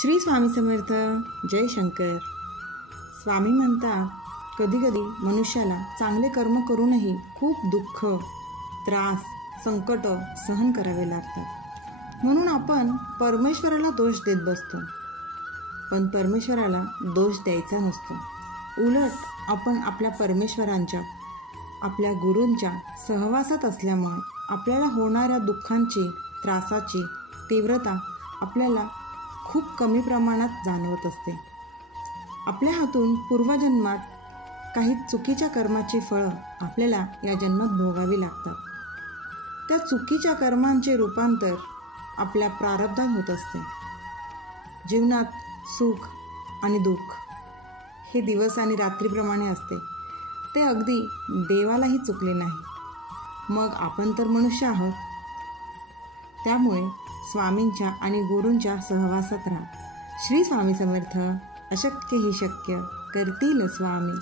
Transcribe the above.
श्री स्वामी समर्थ. जय शंकर. स्वामी म्हणतात, कधीकधी मनुष्याला चांगले कर्म करूनही खूप दुःख, त्रास, संकट सहन करावे लागतात. म्हणून आपण परमेश्वराला दोष देत बसतो. पण परमेश्वराला दोष द्यायचा नसतो. उलट आपण आपल्या परमेश्वरांच्या, आपल्या गुरूंच्या सहवासात असल्यामुळे आपल्याला होणाऱ्या दुःखांची, त्रासाची तीव्रता आपल्याला खूप कमी प्रमाणात जाणवत असते. आपल्या हातून पूर्वजन्मात काही चुकीच्या कर्माची फळं आपल्याला या जन्मात भोगावी लागतात. त्या चुकीच्या कर्मांचे रूपांतर आपल्या प्रारब्धात होत असते. जीवनात सुख आणि दुःख हे दिवस आणि रात्रीप्रमाणे असते. ते अगदी देवालाही चुकले नाही. मग आपण तर मनुष्य आहोत. त्यामुळे स्वामींच्या आणि गुरूंच्या सहवासात राहा. श्री स्वामी समर्थ. अशक्य ही शक्य करतील स्वामी.